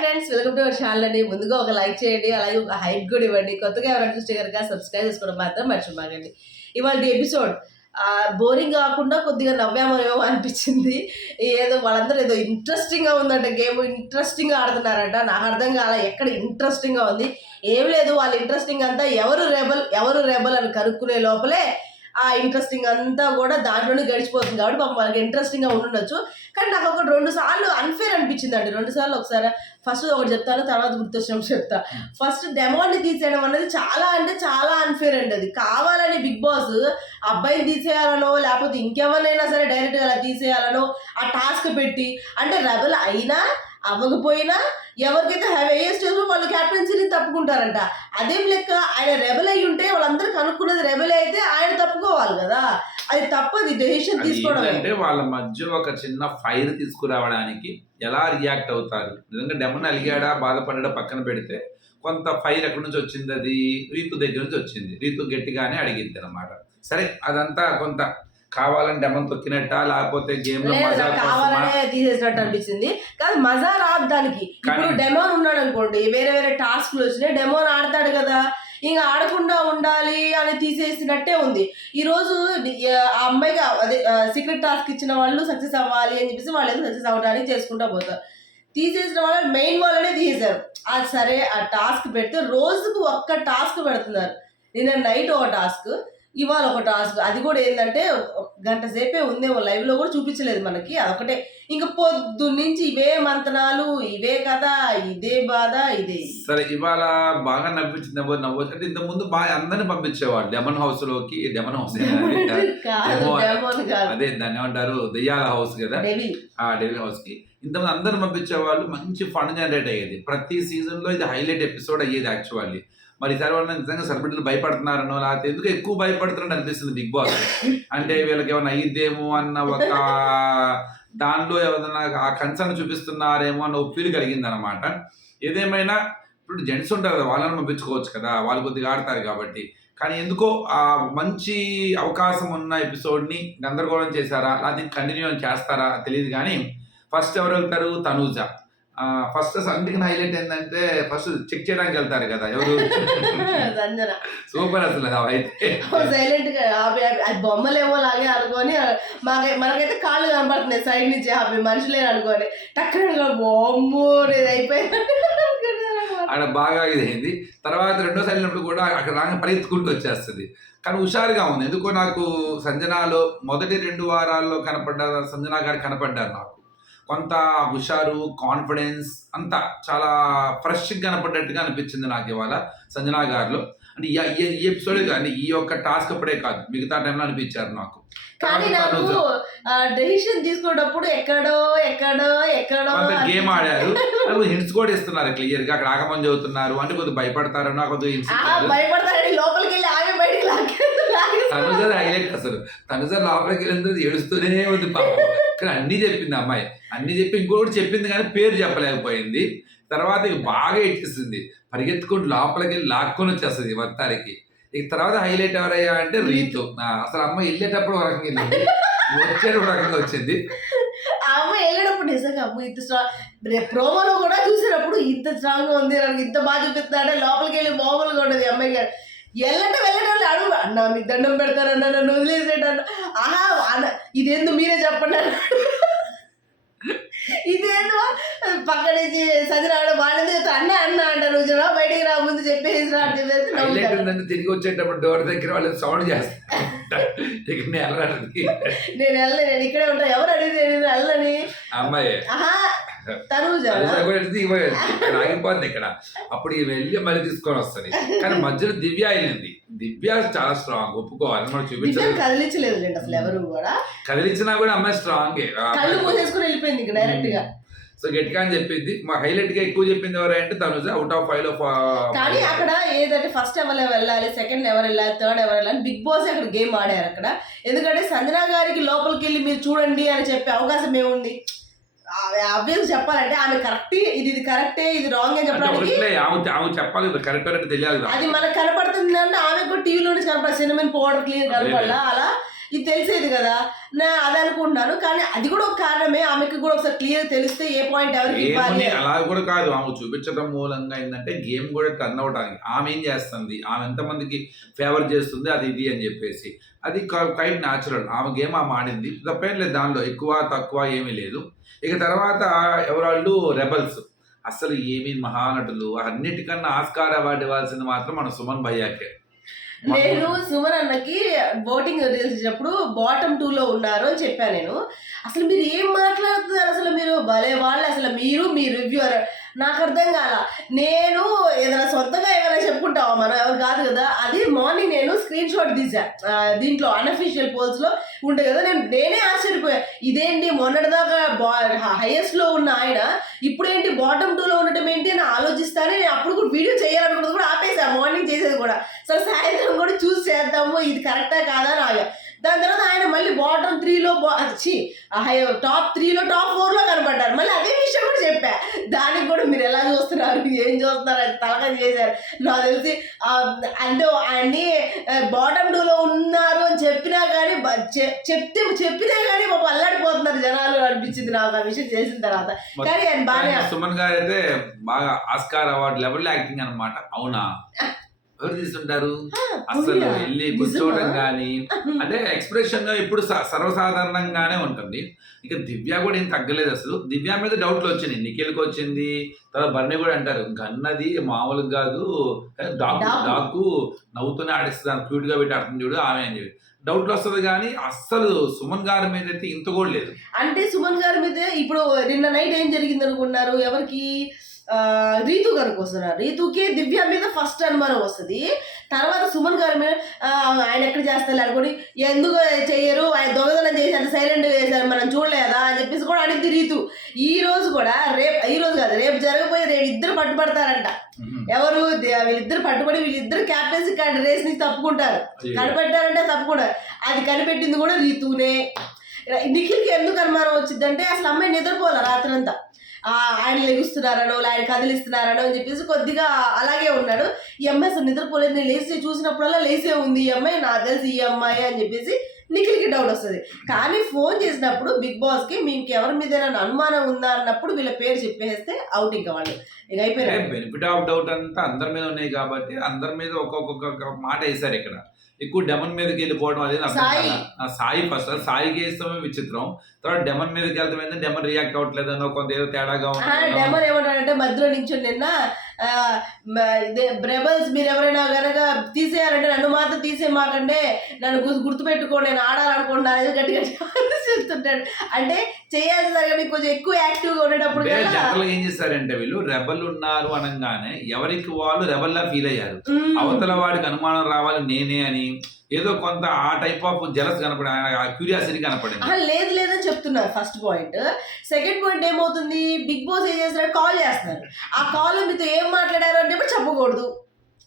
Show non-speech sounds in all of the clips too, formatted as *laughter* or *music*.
Friends welcome to our channel అండి. ముందుగా ఒక లైక్ చేయండి అలాగే ఒక హైప్ కూడా ఇవ్వండి. కొత్తగా ఎవరైనా చూస్తే కనుక సబ్స్క్రైబ్ చేసుకోవడం మాత్రం మర్చిపోకండి. ఇవాళ ఎపిసోడ్ బోరింగ్ కాకుండా కొద్దిగా నవ్వామో అనిపించింది. ఏదో వాళ్ళందరూ ఏదో ఇంట్రెస్టింగ్గా ఉందంట గేమ్ ఇంట్రెస్టింగ్గా ఆడుతున్నారంట. నాకు అర్థం కాల ఎక్కడ ఇంట్రెస్టింగ్గా ఉంది. ఏం లేదు వాళ్ళ ఇంట్రెస్టింగ్ అంతా ఎవరు రెబల్ ఎవరు రెబల్ అని కనుక్కునే లోపలే ఆ ఇంట్రెస్టింగ్ అంతా కూడా దాంట్లోనే గడిచిపోతుంది కాబట్టి పాపం వాళ్ళకి ఇంట్రెస్టింగ్గా ఉండొచ్చు కానీ నాకు ఒక రెండు సార్లు అన్ఫేర్ అనిపించింది అండి రెండు సార్లు ఒకసారి ఫస్ట్ ఒకటి చెప్తాను తర్వాత గుర్తొచ్చినప్పుడు చెప్తా. ఫస్ట్ డెమోని తీసేయడం అనేది చాలా అంటే చాలా అన్ఫేర్ అండి అది. కావాలని బిగ్ బాస్ అబ్బాయిని తీసేయాలనో లేకపోతే ఇంకెవరినైనా సరే డైరెక్ట్గా అలా తీసేయాలనో ఆ టాస్క్ పెట్టి అంటే రెబల్ అయినా అవ్వకపోయినా ఎవరికైతే హైయెస్ట్ వాళ్ళు క్యాప్టెన్సీని తప్పుకుంటారంట. అదేం లెక్క ఆయన రెబల్ అయి ఉంటే వాళ్ళందరూ కనుక్కున్నది రెబల్ అయితే ఆయన తప్పుకోవాలి కదా. అది తప్పది డెసిషన్ అది తీసుకోవడమే. ఏంటంటే వాళ్ళ మధ్య ఒక చిన్న ఫైర్ తీసుకురావడానికి ఎలా రియాక్ట్ అవుతారు? నిజంగా డెమన్ అలిగాడా బాధపడ్డా పక్కన పెడితే కొంత ఫైర్ ఎక్కడి నుంచి వచ్చింది అది? రీతు దగ్గర నుంచి వచ్చింది. రీతు గట్టిగానే అడిగింది అనమాట సరే అదంతా కొంత కావాలని డెమన్ తొక్కినట్ట? లేకపోతే గేమ్లో? కావాలనే తీసేసినట్టు అనిపించింది కానీ మజా రాదు దానికి ఇప్పుడు డెమోన్ ఉన్నాడు అనుకోండి వేరే వేరే టాస్క్లు వచ్చినాయి డెమోన్ ఆడతాడు కదా. ఇంకా ఆడకుండా ఉండాలి అని తీసేసినట్టే ఉంది. ఈ రోజు ఆ అమ్మాయికి అదే సీక్రెట్ టాస్క్ ఇచ్చిన వాళ్ళు సక్సెస్ అవ్వాలి అని చెప్పేసి వాళ్ళు ఏదో సక్సెస్ అవ్వడానికి చేసుకుంటా పోతారు. తీసేసిన వాళ్ళు మెయిన్ వాళ్ళనే తీసేశారు. అది సరే ఆ టాస్క్ పెడితే రోజుకు ఒక్క టాస్క్ పెడుతున్నారు. నిన్న నైట్ ఒక టాస్క్ ఇవాళ ఒక టాస్క్. అది కూడా ఏంటంటే గంట సేపే ఉందేమో లైవ్లో కూడా చూపించలేదు మనకి. అదొకటే. ఇంకా పొద్దు నుంచి ఇవే మంతనాలు ఇవే కథ ఇదే బాధ ఇదే. సరే ఇవాళ బాగా నవ్వించింది నవ్వు నవ్వచ్చు అంటే ఇంత ముందు బాగా అందరిని పంపించేవాళ్ళు. డెమన్ హౌస్లోకి డెమన్ హౌస్. అదే దాన్ని ఏమంటారు? దెయ్యాల హౌస్ కదా? ఆ డెవిల్ హౌస్కి ఇంతమంది అందరిని పంపించేవాళ్ళు మంచి ఫండ్ జనరేట్ అయ్యేది. ప్రతి సీజన్లో ఇది హైలైట్ ఎపిసోడ్ అయ్యేది యాక్చువల్లీ. మరి ఈసారి వాళ్ళు నిజంగా సెలబ్రిటీలు భయపడుతున్నారనో లేకపోతే ఎందుకు ఎక్కువ భయపడుతున్నట్టు అనిపిస్తుంది బిగ్ బాస్? అంటే వీళ్ళకి ఏమైనా అయ్యిద్దేమో అన్న ఒక దానిలో ఏదైనా ఆ కన్సర్న్ చూపిస్తున్నారేమో అన్న ఒక ఫీల్ కలిగింది అనమాట ఏదేమైనా ఇప్పుడు జెంట్స్ ఉంటారు కదా వాళ్ళని పంపించుకోవచ్చు కదా వాళ్ళు కొద్దిగా ఆడతారు కాబట్టి. కానీ ఎందుకో ఆ మంచి అవకాశం ఉన్న ఎపిసోడ్ని గందరగోళం చేశారా లేకపోతే కంటిన్యూ చేస్తారా తెలియదు కానీ ఫస్ట్ ఎవరు వెళ్తారు? తనూజ. ఫస్ట్ అందుకని హైలైట్ ఏంటంటే ఫస్ట్ చెక్ చేయడానికి వెళ్తారు కదా ఎవరు? *laughs* సూపర్ అసలు అవైతే సైలెంట్గా అది బొమ్మలేమో లాగే అనుకొని మాకై మనకైతే కాళ్ళు కనపడుతున్నాయి సైడ్ నుంచి ఆపి మనుషులే అనుకోని టక్కన బొమ్ము అయిపోయింది ఆడ బాగా ఇదైంది. తర్వాత రెండోసారి వెళ్ళినప్పుడు కూడా అక్కడ రాగా పరిగెత్తుకుంటూ వచ్చేస్తుంది. కానీ హుషారుగా ఉంది. ఎందుకో నాకు సంజనాలో మొదటి రెండు వారాల్లో కనపడ్డ సంజనా గారు కనపడ్డారు నాకు. కొంత హుషారు కాన్ఫిడెన్స్ అంతా చాలా ఫ్రెష్గా కనపడ్డట్టుగా అనిపించింది నాకు ఇవాళ సంజనా గారిలో. అంటే ఈ ఎపిసోడ్ కానీ ఈ యొక్క టాస్క్ అప్పుడే కాదు మిగతా టైంలో అనిపించారు నాకు. కానీ నాకు డెసిషన్ తీసుకునేటప్పుడు ఎక్కడో ఎక్కడో ఎక్కడో గేమ్ ఆడారు. నాకు హింట్స్ కూడా ఇస్తున్నారు క్లియర్గా అక్కడ ఆగమని చదువుతున్నారు అంటే కొద్దిగా భయపడతారు నాకు కొద్దిగా. భయపడతారని లోపలికి వెళ్ళి ఆమె బయటికి లాగే హైలైట్ అసలు. తనుజ లోపలికి వెళ్ళింది ఏడుస్తూనే ఉంది పాపం. కానీ అన్ని చెప్పింది అమ్మాయి. అన్ని చెప్పి ఇంకోటి చెప్పింది కానీ పేరు చెప్పలేకపోయింది. తర్వాత ఇక బాగా ఇచ్చేసింది పరిగెత్తుకుంటూ లోపలికి వెళ్ళి లాక్కొని వచ్చేస్తుంది మొత్తానికి. ఇక తర్వాత హైలైట్ ఎవరయ్యా అంటే రీతు. అసలు అమ్మ వెళ్ళేటప్పుడు ఒక రకంగా వెళ్ళింది. వచ్చేటప్పుడు ఒక రకంగా వచ్చింది. ఆ అమ్మాయి వెళ్ళేటప్పుడు నిజంగా అమ్మ ఇంత స్ట్రాంగ్ ప్రోమోలో కూడా చూసేటప్పుడు ఇంత స్ట్రాంగ్గా ఉంది నాకు ఇంత బాగా చూపిస్తున్నాడే లోపలికి వెళ్ళి మామూలుగా ఉండదు అమ్మాయి గారు. వెళ్ళటం వెళ్ళటం అడుగు. అన్న మీకు దండం పెడతారన్న నన్ను వదిలేసేటన్నా ఆహా ఇదేందో మీరే చెప్పండి. ఇదేందో పక్క నుంచి సదిరాడు వాళ్ళని అన్న అన్న అంటారు చూడరా బయటికి రా ముందు చెప్పేసి రా. ఉందంటే తిరిగి వచ్చేటప్పుడు డోర్ దగ్గర వాళ్ళు సౌండ్ చేస్తారు ఇక నేను వెళ్ళను నేను ఇక్కడే ఉంటా. ఎవరు అడిగితే నేను వెళ్ళని అమ్మాయి. ఆహా ఆగిపోతుంది ఇక్కడ అప్పుడు ఈ వెళ్ళి మళ్ళీ తీసుకొని వస్తుంది కానీ *laughs* మధ్యలో దివ్య అయింది. దివ్య చాలా స్ట్రాంగ్ ఒప్పుకోవాలి. మనం చూపించలేదు. కదిలించలేదు అసలు ఎవరు కూడా. కదిలించినా కూడా అమ్మాయి స్ట్రాంగ్ వెళ్ళిపోయింది డైరెక్ట్గా. సో గట్టిగా అని చెప్పింది మా హైలైట్గా ఎక్కువ చెప్పింది ఎవరంటే తనుజ అవుట్ ఆఫ్ ఫైవ్లో కానీ అక్కడ ఏదంటే ఫస్ట్ ఎవరు వెళ్ళాలి సెకండ్ ఎవరు వెళ్ళాలి థర్డ్ ఎవరు వెళ్ళాలి బిగ్ బాస్ అక్కడ గేమ్ ఆడారు అక్కడ. ఎందుకంటే సంజనా గారికి లోపలికి వెళ్ళి మీరు చూడండి అని చెప్పే అవకాశం ఏముంది? అబ్వియస్ చెప్పాలంటే ఆమె కరెక్ట్ ఇది ఇది కరెక్టే ఇది రాంగ్ అని అంటే చెప్పడానికి ఆమె చెప్పాలి కరెక్ట్ కరెక్ట్ తెలియాలి అది మనకు కనపడుతుంది అంటే ఆమె కూడా టీవీలో నుంచి కనపడ సినిమా పౌడర్ క్లీన్ కనపడాల అలా? ఇది తెలిసేది కదా. నా అది అనుకుంటున్నాను కానీ అది కూడా ఒక కారణమే ఆమెకి కూడా ఒకసారి క్లియర్ తెలిస్తే ఏ పాయింట్ ఎవరికి ఇవ్వాలి? అలా కూడా కాదు. ఆమె చూపించడం మూలంగా ఏంటంటే గేమ్ కూడా టర్న్ అవడానికి ఆమె ఏం చేస్తుంది? ఆమె ఎంతమందికి ఫేవర్ చేస్తుంది? అది ఇది అని చెప్పేసి. అది కైండ్ న్యాచురల్ ఆమె గేమ్ ఆమె ఆడింది. తప్పేం లేదు దానిలో. ఎక్కువ తక్కువ ఏమీ లేదు. ఇక తర్వాత ఎవరాళ్ళు? రెబల్స్. అసలు ఏమి మహానటులు. అన్నిటికన్నా ఆస్కార్ అవార్డు ఇవ్వాల్సింది మాత్రం మన సుమన్ భయ్యాకే. నేను సుమన్ అన్నకి బోటింగ్ చేసేటప్పుడు బాటమ్ టూ లో ఉన్నారు అని చెప్పాను నేను. అసలు మీరు ఏం మాట్లాడుతున్నారు? అసలు మీరు భలే వాళ్ళు. అసలు మీరు మీ రివ్యూ నాకు అర్థం కాల. నేను ఏదైనా సొంతంగా ఏమైనా చెప్పుకుంటావా మనం? ఎవరు కాదు కదా. అది మార్నింగ్ నేను స్క్రీన్ షాట్ తీసా. దీంట్లో అన్అఫీషియల్ పోల్స్లో కదా. నేను నేనే ఆశ్చర్యపోయా. ఇదేంటి? మొన్నటిదాకా బా హైయెస్ట్లో ఉన్న ఆయన ఇప్పుడు ఏంటి బాటమ్ టూ లో ఉండటం ఏంటి అని ఆలోచిస్తానే నేను అప్పుడు కూడా వీడియో చేయాలనుకున్నది కూడా ఆపేసా. మార్నింగ్ చేసేది కూడా. సో సాయంత్రం కూడా చూసి చేద్దాము. ఇది కరెక్టా కాదా అని ఆగా. దాని తర్వాత ఆయన మళ్ళీ బాటమ్ త్రీలో వచ్చి టాప్ త్రీలో టాప్ ఫోర్లో కనపడ్డారు మళ్ళీ అదే విషయం కూడా చెప్పా. దానికి కూడా మీరు ఎలా చూస్తున్నారు? ఏం చూస్తున్నారు? అది తలకాయ చేశారు. నాకు తెలిసి అంటే ఆయన్ని బాటమ్ టూలో ఉన్నారు అని చెప్పినా కానీ చెప్తే చెప్పినా కానీ పాప అల్లాడిపోతున్నారు జనాలు అనిపించింది నాకు ఆ విషయం చేసిన తర్వాత. కానీ ఆయన బాగా సుమన్ గారు అయితే బాగా ఆస్కార్ అవార్డు లెవెల్ యాక్టింగ్ అన్నమాట. అవునా? *laughs* ఎవరు తీసుంటారు అసలు? వెళ్ళి? కూర్చోవడం కానీ అంటే ఎక్స్ప్రెషన్ ఇప్పుడు సర్వసాధారణంగానే ఉంటుంది. ఇక దివ్య కూడా ఏం తగ్గలేదు అసలు. దివ్య మీద డౌట్లు వచ్చినాయి. నిఖిల్కి వచ్చింది తర్వాత బర్నీ కూడా అంటారు గన్నది మామూలుగా కాదు డాకు డాకు. నవ్వుతూనే ఆడిస్తుంది క్యూట్గా పెట్టి ఆడుతుంది చూడు ఆమె అని చెప్పి. డౌట్లు వస్తుంది కానీ అస్సలు సుమన్ గారి మీద అయితే ఇంత కూడా లేదు. అంటే సుమన్ గారి మీద ఇప్పుడు నిన్న నైట్ ఏం జరిగింది అనుకున్నారు ఎవరికి? రీతు గారికి వస్తున్నారు రీతుకే దివ్య మీద ఫస్ట్ అనుమానం వస్తుంది. తర్వాత సుమన్ గారి మీద ఆయన ఎక్కడ చేస్తారు అనుకోని ఎందుకు చెయ్యరు? ఆయన దొంగతనం చేసి అంత సైలెంట్ చేశారు. మనం చూడలేదా? అని చెప్పేసి కూడా అడిగింది రీతు. ఈ రోజు కూడా రేపు ఈ రోజు కాదు రేపు జరగబోయే రేపు ఇద్దరు పట్టుబడతారంట. ఎవరు? వీళ్ళిద్దరు పట్టుబడి వీళ్ళిద్దరు క్యాప్టెన్సీ కార్డు రేస్ నుంచి తప్పుకుంటారు. కనిపెట్టారంటే తప్పకుండా అది కనిపెట్టింది కూడా రీతూనే. నిఖిల్కి ఎందుకు అనుమానం వచ్చిందంటే అసలు అమ్మాయి నిద్రపోలే రాత్రంతా? ఆయన లెగుస్తున్నారనో ఆయన కదిలిస్తున్నారనో అని చెప్పేసి కొద్దిగా అలాగే ఉన్నాడు. ఈ అమ్మాయి అసలు నిద్రపోలేదు. నేను లేచి చూసినప్పుడల్లా లేసే ఉంది ఈ అమ్మాయి. నాకు తెలిసి ఈ అమ్మాయి అని చెప్పేసి నిఖిల్కి డౌట్ వస్తుంది. కానీ ఫోన్ చేసినప్పుడు బిగ్ బాస్కి మీకు ఎవరి మీద అనుమానం ఉందా? అన్నప్పుడు వీళ్ళ పేరు చెప్పేస్తే అవుట్ ఇంకా వాళ్ళు. ఇక అయిపోయారు బెనిఫిట్ ఆఫ్ డౌట్ అంతా అందరి మీద ఉన్నాయి కాబట్టి అందరి మీద ఒక్కొక్క మాట వేశారు ఇక్కడ. ఎక్కువ డెమన్ మీదకి వెళ్ళిపోవడం అనేది సాయి ఫస్ట్ సాయికి వేస్తామే విచిత్రం. తర్వాత డెమన్ మీదకి వెళ్తాం ఏంటంటే డెమన్ రియాక్ట్ అవ్వట్లేదు అనో కొంత ఏదో తేడాగా డెమన్ ఏమంటాడంటే మధ్యలో నించుని నిన్న బ్రెబల్స్ మీరు ఎవరైనా కనుక తీసేయాలంటే నన్ను మాత్రం తీసేయమాకంటే నన్ను గుర్తు గుర్తుపెట్టుకో నేను ఆడాలనుకుంటున్నాను అనేది గట్టి గట్టి చెప్తుంటాడు. అంటే చేయాల్సిన కానీ కొంచెం ఎక్కువ యాక్టివ్గా ఉండేటప్పుడు జనరల్ ఏం చేశారంటే వీళ్ళు రెబల్ ఉన్నారు అనగానే ఎవరికి వాళ్ళు రెబల్ లా ఫీల్ అయ్యారు. అవతల వాడికి అనుమానం రావాలి నేనే అని. ఏదో కొంత ఆ టైప్ ఆఫ్ జలస్ కనపడి ఆ క్యూరియాసిటీ కనపడింది. లేదు లేదని చెప్తున్నారు ఫస్ట్ పాయింట్ సెకండ్ పాయింట్ ఏమవుతుంది? బిగ్ బాస్ ఏం చేస్తున్నారు కాల్ చేస్తున్నారు ఆ కాల్ మీతో ఏం మాట్లాడారు అంటే చెప్పకూడదు.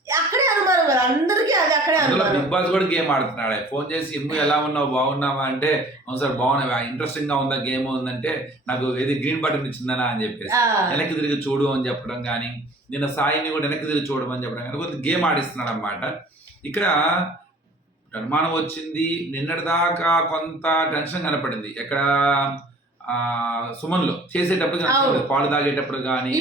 అక్కడే అనుమానం కదా అందరికీ అది అక్కడే అనుమానం. బిగ్ బాస్ కూడా గేమ్ ఆడుతున్నాడు. ఫోన్ చేసి ఇమ్ము ఎలా ఉన్నావు? బాగున్నావా? అంటే అవును సార్ బాగున్నావా ఇంట్రెస్టింగ్గా ఉందా గేమ్ ఉందంటే నాకు ఏది గ్రీన్ బటన్ ఇచ్చిందనా? అని చెప్పేసి. వెనక్కి తిరిగి చూడు అని చెప్పడం కానీ నిన్న సాయిని కూడా వెనక్కి తిరిగి చూడమని చెప్పడం కానీ కొద్దిగా గేమ్ ఆడిస్తున్నాడు అనమాట ఇక్కడ అనుమానం వచ్చింది. నిన్నటి దాకా కొంత టెన్షన్ కనపడింది. ఎక్కడ? ఆ, సుమన్లో చేసేటప్పుడు. పాలు తాగేటప్పుడు కానీ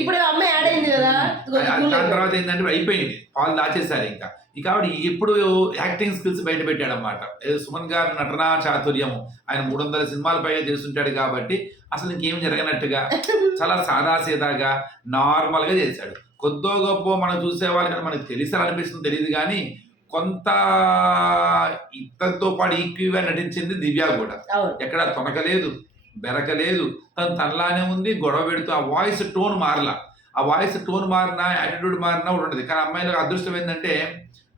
దాని. తర్వాత ఏంటంటే అయిపోయింది. పాలు దాచేశారు ఇంకా. ఇక ఆవిడ ఇప్పుడు యాక్టింగ్ స్కిల్స్ బయట పెట్టాడు అనమాట సుమన్ గారి నటనా చాతుర్యము. ఆయన మూడు వందల సినిమాల పైగా చేస్తుంటాడు కాబట్టి అసలు ఇంకేం జరగనట్టుగా చాలా సాదాసీదాగా నార్మల్గా చేశాడు. కొద్దో గొప్ప మనం చూసే వాళ్ళకి మనకి తెలిసి అనిపిస్తుంది తెలియదు కానీ కొంత ఇతనితో పాటు ఈక్వీగా నటించింది దివ్య కూడా. ఎక్కడ తొనకలేదు బెరకలేదు. తను తనలానే ఉంది గొడవ పెడుతూ ఆ వాయిస్ టోన్ మారలా. ఆ వాయిస్ టోన్ మారినా యాటిట్యూడ్ మారినా ఉంటుంది. కానీ అమ్మాయిలో అదృష్టం ఏంటంటే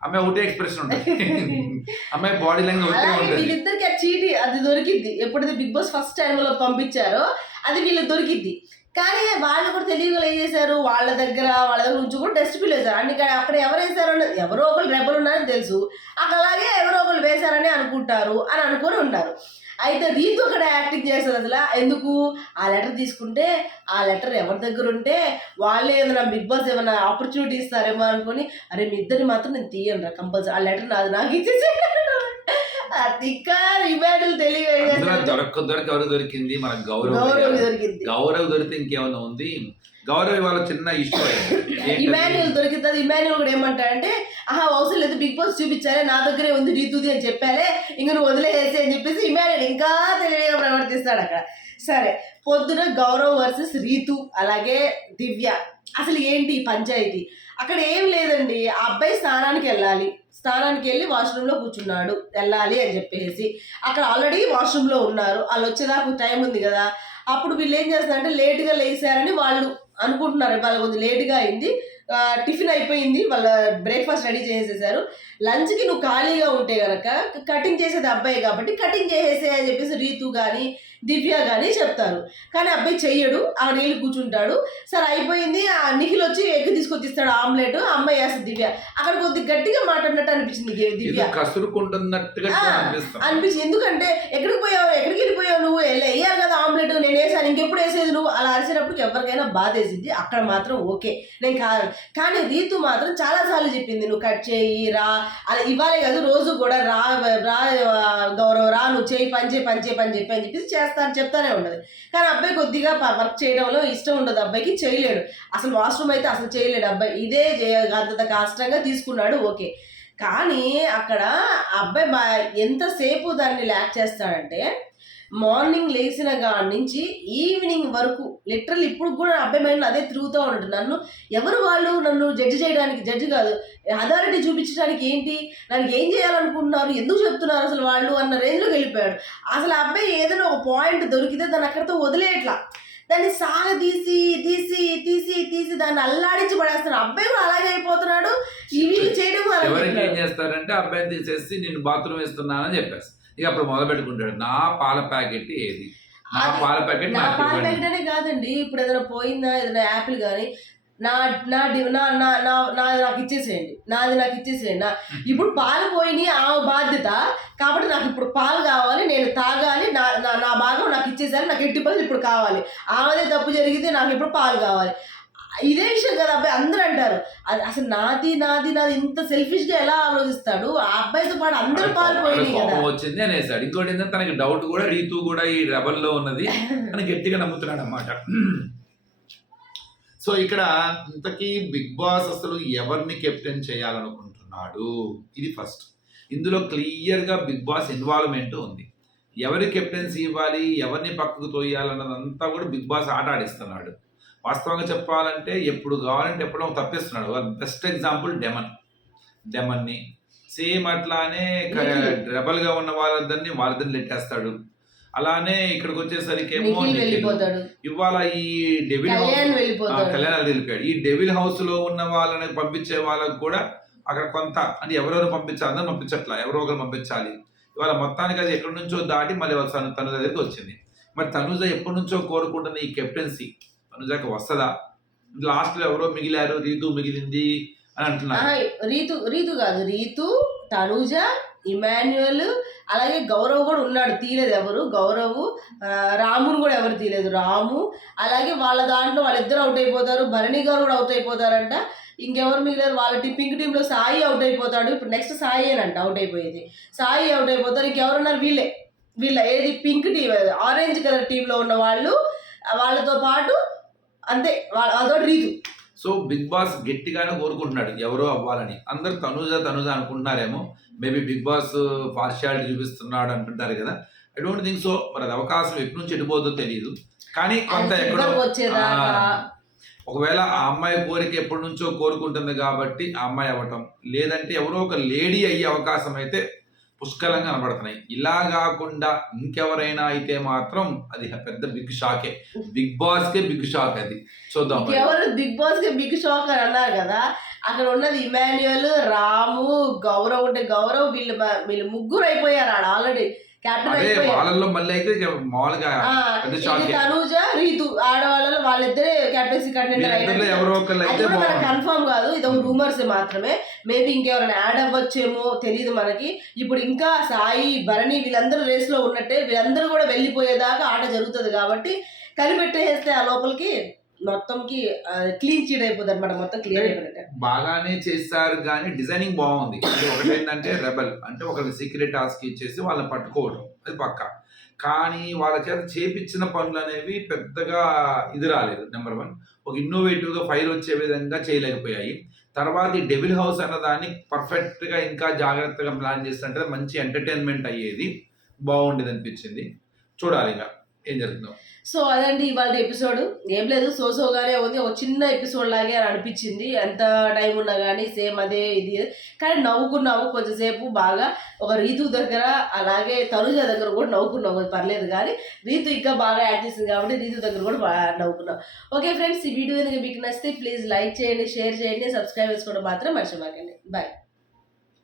అమ్మాయి ఒకటే ఎక్స్ప్రెషన్ ఉంటుంది. *laughs* అమ్మాయి బాడీ లాంగ్వేజ్ ఒకటే ఉంటుంది. అది దొరికిద్ది. ఎప్పుడైతే బిగ్ బాస్ ఫస్ట్ టైం లో పంపించారో అది వీళ్ళకి దొరికిద్ది. కానీ వాళ్ళు కూడా తెలివిగా ఏం చేశారు? వాళ్ళ దగ్గర వాళ్ళ దగ్గర నుంచి కూడా డస్ట్బిన్ వేశారు. అండ్ ఇక్కడ అక్కడ ఎవరు వేశారు ఎవరో ఒకరు రెబ్బలు ఉన్నారని తెలుసు. అక్కడ అలాగే ఎవరో ఒకరు వేశారని అనుకుంటారు అని అనుకొని ఉన్నారు అయితే రీతు అక్కడ యాక్టింగ్ చేస్తుంది అసలు. ఎందుకు? ఆ లెటర్ తీసుకుంటే ఆ లెటర్ ఎవరి దగ్గర ఉంటే వాళ్ళే ఏదైనా బిగ్ బాస్ ఏమైనా ఆపర్చునిటీ ఇస్తారేమో అనుకొని అరే మీ ఇద్దరిని మాత్రం నేను తీయను రా కంపల్సరీ ఆ లెటర్ నాది నాకు ఇచ్చేసి దొరక దొరక ఎవరు దొరికింది? మన గౌరవ్ గౌరవ్ దొరికింది. గౌరవ్ దొరికితే ఇంకేమైనా ఉంది? గౌరవ్ ఇవాళ చిన్న ఇష్యూ ఇమాన్యుల్ దొరికింది ఇమాన్యుల్ కూడా ఏమంటాడంటే ఆహా అవసరం లేదు బిగ్ బాస్ చూపించాలే నా దగ్గరే ఉంది రీతుది అని చెప్పాలే ఇంక నువ్వు వదిలేసి అని చెప్పేసి ఇమాన్యుల్ ఇంకా తెలివిగా ప్రవర్తిస్తాడు అక్కడ. సరే పొద్దున గౌరవ్ వర్సెస్ రీతు అలాగే దివ్య. అసలు ఏంటి పంచాయతీ? అక్కడ ఏం లేదండి ఆ అబ్బాయి స్నానానికి వెళ్ళాలి. స్నానానికి వెళ్ళి వాష్రూమ్లో కూర్చున్నాడు. వెళ్ళాలి అని చెప్పేసి. అక్కడ ఆల్రెడీ వాష్రూమ్లో ఉన్నారు. వాళ్ళు వచ్చేదాకా టైం ఉంది కదా. అప్పుడు వీళ్ళు ఏం చేస్తారంటే లేట్గా లేచారని వాళ్ళు అనుకుంటున్నారు. వాళ్ళు కొంచెం లేట్గా అయింది. టిఫిన్ అయిపోయింది. వాళ్ళ బ్రేక్ఫాస్ట్ రెడీ చేసేసారు. లంచ్కి నువ్వు ఖాళీగా ఉంటే కనుక కటింగ్ చేసేది అబ్బాయి కాబట్టి కటింగ్ చేసేసే అని చెప్పేసి రీతు కానీ దివ్య కానీ చెప్తారు. కానీ అబ్బాయి చెయ్యడు ఆ నీళ్ళు కూర్చుంటాడు. సరే అయిపోయింది. ఆ నిఖిల్ వచ్చి ఎగ్ తీసుకొచ్చి ఇస్తాడు ఆమ్లెట్ అమ్మాయి వేస్తుంది దివ్య. అక్కడ కొద్దిగా గట్టిగా మాట్లాడినట్టు అనిపించింది దివ్య కసురుకుంటున్నట్టుగా అనిపించింది. ఎందుకంటే ఎక్కడికి పోయావు? ఎక్కడికి వెళ్ళిపోయావు నువ్వు? వేయాలి కదా ఆమ్లెట్. నేను వేసాను. ఇంకెప్పుడు వేసేది నువ్వు? అలా అరిచినప్పుడు ఎవరికైనా బాధ వేసింది అక్కడ మాత్రం ఓకే. నేను కాదు కానీ రీతు మాత్రం చాలా సార్లు చెప్పింది. నువ్వు కట్ చేయి రా. అలా ఇవ్వాలి కదా రోజు కూడా రా రా గౌరవ్ రా నువ్వు చేయి పని చేయి పని చేయి పని చెప్పి అని చెప్పేసి చేస్తాను చెప్తానే ఉండదు కానీ అబ్బాయి కొద్దిగా వర్క్ చేయడంలో ఇష్టం ఉండదు. అబ్బాయికి చేయలేడు. అసలు వాష్రూమ్ అయితే అసలు చేయలేడు అబ్బాయి. ఇదే అంత కష్టంగా తీసుకున్నాడు. ఓకే. కానీ అక్కడ అబ్బాయి ఎంతసేపు దాన్ని ల్యాక్ చేస్తాడంటే మార్నింగ్ లేచిన కాడి నుంచి ఈవినింగ్ వరకు లిటరల్ ఇప్పుడు కూడా అబ్బాయి మైండ్లో అదే తిరుగుతూ ఉంటాడు నన్ను ఎవరు వాళ్ళు నన్ను జడ్జి చేయడానికి జడ్జి కాదు. అథారిటీ చూపించడానికి ఏంటి? నన్ను ఏం చేయాలనుకుంటున్నారు? ఎందుకు చెప్తున్నారు అసలు వాళ్ళు? అన్న రేంజ్లోకి వెళ్ళిపోయాడు. అసలు అబ్బాయి ఏదైనా ఒక పాయింట్ దొరికితే దాన్ని అక్కడితో వదిలేయట్లా. దాన్ని సాగదీసి తీసి తీసి తీసి దాన్ని అల్లాడించి పడేస్తున్నాడు అబ్బాయి కూడా అలాగే అయిపోతున్నాడు. వీళ్ళు చేయడం ఎవరికి ఏం. చేస్తారంటే అబ్బాయిని తీసేసి నేను బాత్రూమ్ వేస్తున్నానని చెప్పేసి ఇక అప్పుడు మొదలు పెట్టుకుంటాడు నా పాల ప్యాకెట్ ఏది? నా పాల ప్యాకెట్ నా పాల. ప్యాకెట్ అనే కాదండి ఇప్పుడు ఏదైనా పోయిందా ఏదైనా యాపిల్ కానీ నా నా నా నా నా నాది నాకు ఇచ్చేసేయండి నాది నాకు ఇచ్చేసేయండి. నా ఇప్పుడు పాలు పోయినాయి ఆ బాధ్యత కాబట్టి నాకు ఇప్పుడు పాలు కావాలి నేను తాగాలి నా నా భాగం నాకు ఇచ్చేసారి నాకు ఎట్టి పరిస్థితులు ఇప్పుడు కావాలి. ఆమెదే తప్పు జరిగితే నాకు ఇప్పుడు పాలు కావాలి. ఇదే విషయం కదా అబ్బాయి అందరూ అంటారు. అది అసలు నాది నాది నాది ఇంత సెల్ఫిష్గా ఎలా ఆలోచిస్తాడు? ఆ అబ్బాయితో పాటు అందరూ పాలు వాడికి పోయినాయి కదా. కోపం వచ్చింది అనేసాడు. ఇంకోటి ఏంటంటే తనకి డౌట్ కూడా రీతు కూడా ఈ రెబల్లో ఉన్నది. అని గట్టిగా నమ్ముతున్నాడు అన్నమాట. *clears throat* సో ఇక్కడ ఇంతకీ బిగ్ బాస్ అసలు ఎవరిని కెప్టెన్ చేయాలనుకుంటున్నాడు? ఇది ఫస్ట్ ఇందులో క్లియర్గా బిగ్ బాస్ ఇన్వాల్వ్మెంట్ ఉంది. ఎవరి కెప్టెన్సీ ఇవ్వాలి ఎవరిని పక్కకు తోయాలన్నదంతా కూడా బిగ్ బాస్ ఆట ఆడిస్తున్నాడు. వాస్తవంగా చెప్పాలంటే ఎప్పుడు కావాలంటే ఎప్పుడో తప్పిస్తున్నాడు. బెస్ట్ ఎగ్జాంపుల్ డెమన్ డెమన్ని సేమ్ అట్లానే రెబల్గా ఉన్న వాళ్ళందరినీ వాళ్ళందరినీ నెట్టేస్తాడు అలానే ఇక్కడికి వచ్చేసరికి ఏమో ఇవాళ ఈ డెవిల్ హౌస్ కళ్యాణ్ ఆ, వెళ్ళిపోతాడు కళ్యాణ్ వెళ్ళిపోయాడు. ఈ డెవిల్ హౌస్లో ఉన్న వాళ్ళని పంపించే వాళ్ళకి కూడా అక్కడ కొంత అంటే ఎవరెవరు పంపించాలి? అందరూ పంపించట్లా? ఎవరో ఒకరు పంపించాలి. ఇవాళ మొత్తానికి అది ఎక్కడి నుంచో దాటి మళ్ళీ వాళ్ళ తను తన దగ్గరికి వచ్చింది. మరి తనుజ ఎప్పటి నుంచో కోరుకుంటున్న ఈ కెప్టెన్సీ తనుజకి వస్తుందా? లాస్ట్లో ఎవరో మిగిలారు రీతు మిగిలింది అని అంటున్నారు. రీతు రీతు కాదు రీతు తనుజ ఇమాన్యుయల్ అలాగే గౌరవ్ కూడా ఉన్నాడు తీయలేదు ఎవరు? గౌరవ్ రాముని కూడా ఎవరు తీయలేదు? రాము అలాగే వాళ్ళ దాంట్లో వాళ్ళిద్దరు అవుట్ అయిపోతారు భరణి గారు కూడా అవుట్ అయిపోతారంట. ఇంకెవరు మిగిలారు? వాళ్ళ టీ పింక్ టీంలో సాయి అవుట్ అయిపోతాడు. ఇప్పుడు నెక్స్ట్ సాయి అంట అవుట్ అయిపోయేది. సాయి అవుట్ అయిపోతారు ఇంకెవరున్నారు వీళ్ళే. వీళ్ళ ఏది? పింక్ టీం ఆరెంజ్ కలర్ టీంలో ఉన్న వాళ్ళు వాళ్ళతో పాటు అంతే వాళ్ళ అదో రీతు సో బిగ్ బాస్ గట్టిగానే కోరుకుంటున్నాడు. ఎవరో అవ్వాలని. అందరు తనుజ తనుజ అనుకుంటున్నారేమో. మేబీ బిగ్ బాస్ పార్షియాలిటీ చూపిస్తున్నాడు అంటుంటారు కదా. ఐ డోంట్ థింక్ సో మరి అది అవకాశం ఎప్పటి నుంచి ఎడిపోతుందో తెలియదు కానీ కొంత ఎక్కడో ఒకవేళ ఆ అమ్మాయి కోరిక ఎప్పటి నుంచో కోరుకుంటుంది కాబట్టి ఆ అమ్మాయి అవ్వటం. లేదంటే ఎవరో ఒక లేడీ అయ్యే అవకాశం అయితే పుష్కలంగా కనబడుతున్నాయి. ఇలా కాకుండా ఇంకెవరైనా అయితే మాత్రం అది పెద్ద బిగ్ షాకే. బిగ్ బాస్ కే బిగ్ షాక్ అది. చూద్దాం ఎవరు బిగ్ బాస్కి బిగ్ షాక్ అని అన్నారు కదా అక్కడ ఉన్నది ఇమాన్యుయల్ రాము గౌరవ్ ఉంటే గౌరవ్ వీళ్ళు వీళ్ళు ముగ్గురు అయిపోయారు ఆడ ఆల్రెడీ. అదే వాళ్ళల్లో మళ్ళీ అయితే ఇక మామూలుగా ఆ, పెద్ద ఇది షాకే తనూజ రీతు ఆడవాళ్ళలో వాళ్ళిద్దరే కెప్టెన్సీ కంటెండర్ ఎవరో ఒకళ్ళు అయితే కన్ఫర్మ్ కాదు. ఇది ఒక రూమర్స్ మాత్రమే. మేబీ ఇంకెవరైనా యాడ్ అవ్వచ్చేమో తెలియదు మనకి. ఇప్పుడు ఇంకా సాయి భరణి వీళ్ళందరూ రేస్లో ఉన్నట్టే వీళ్ళందరూ కూడా వెళ్ళిపోయేదాకా ఆట జరుగుతుంది కాబట్టి కలిపెట్టేస్తే ఆ లోపలికి మొత్తంకి క్లీన్ చీట్ అయిపోతుంది అనమాట మొత్తం క్లియర్ అయిపోయినట్టు. బాగానే చేస్తారు కానీ డిజైనింగ్ బాగుంది. ఒకటి ఏంటంటే రెబల్ అంటే ఒకరికి సీక్రెట్ టాస్క్ ఇచ్చేసి వాళ్ళని పట్టుకోవడం అది పక్క. కానీ వాళ్ళ చేత చేపించిన పనులు అనేవి పెద్దగా ఇది రాలేదు నెంబర్ వన్ ఒక ఇన్నోవేటివ్గా ఫైర్ వచ్చే విధంగా చేయలేకపోయాయి. తర్వాత ఈ డెవిల్ హౌస్ అన్నదాన్ని పర్ఫెక్ట్గా ఇంకా జాగ్రత్తగా ప్లాన్ చేస్తుంటే మంచి ఎంటర్టైన్మెంట్ అయ్యేది బాగుండేది అనిపించింది. చూడాలి ఇక. ఏం జరుగుతుందో. సో అదండి ఇవాళ ఎపిసోడ్ ఏం లేదు సోసోగానే ఉంది. ఒక చిన్న ఎపిసోడ్ లాగే అని అనిపించింది. ఎంత టైం ఉన్నా కానీ సేమ్ అదే ఇది. కానీ నవ్వుకున్నాము కొంచెంసేపు బాగా. ఒక రీతు దగ్గర అలాగే తనుజ దగ్గర కూడా నవ్వుకున్నాము. పర్లేదు కానీ రీతు ఇంకా బాగా యాడ్ చేసింది కాబట్టి రీతు దగ్గర కూడా బాగా నవ్వుకున్నాం. ఓకే ఫ్రెండ్స్ ఈ వీడియో కనుక మీకు నచ్చితే ప్లీజ్ లైక్ చేయండి షేర్ చేయండి సబ్స్క్రైబ్ చేసుకోవడం మాత్రం మర్చిపోకండి. బాయ్.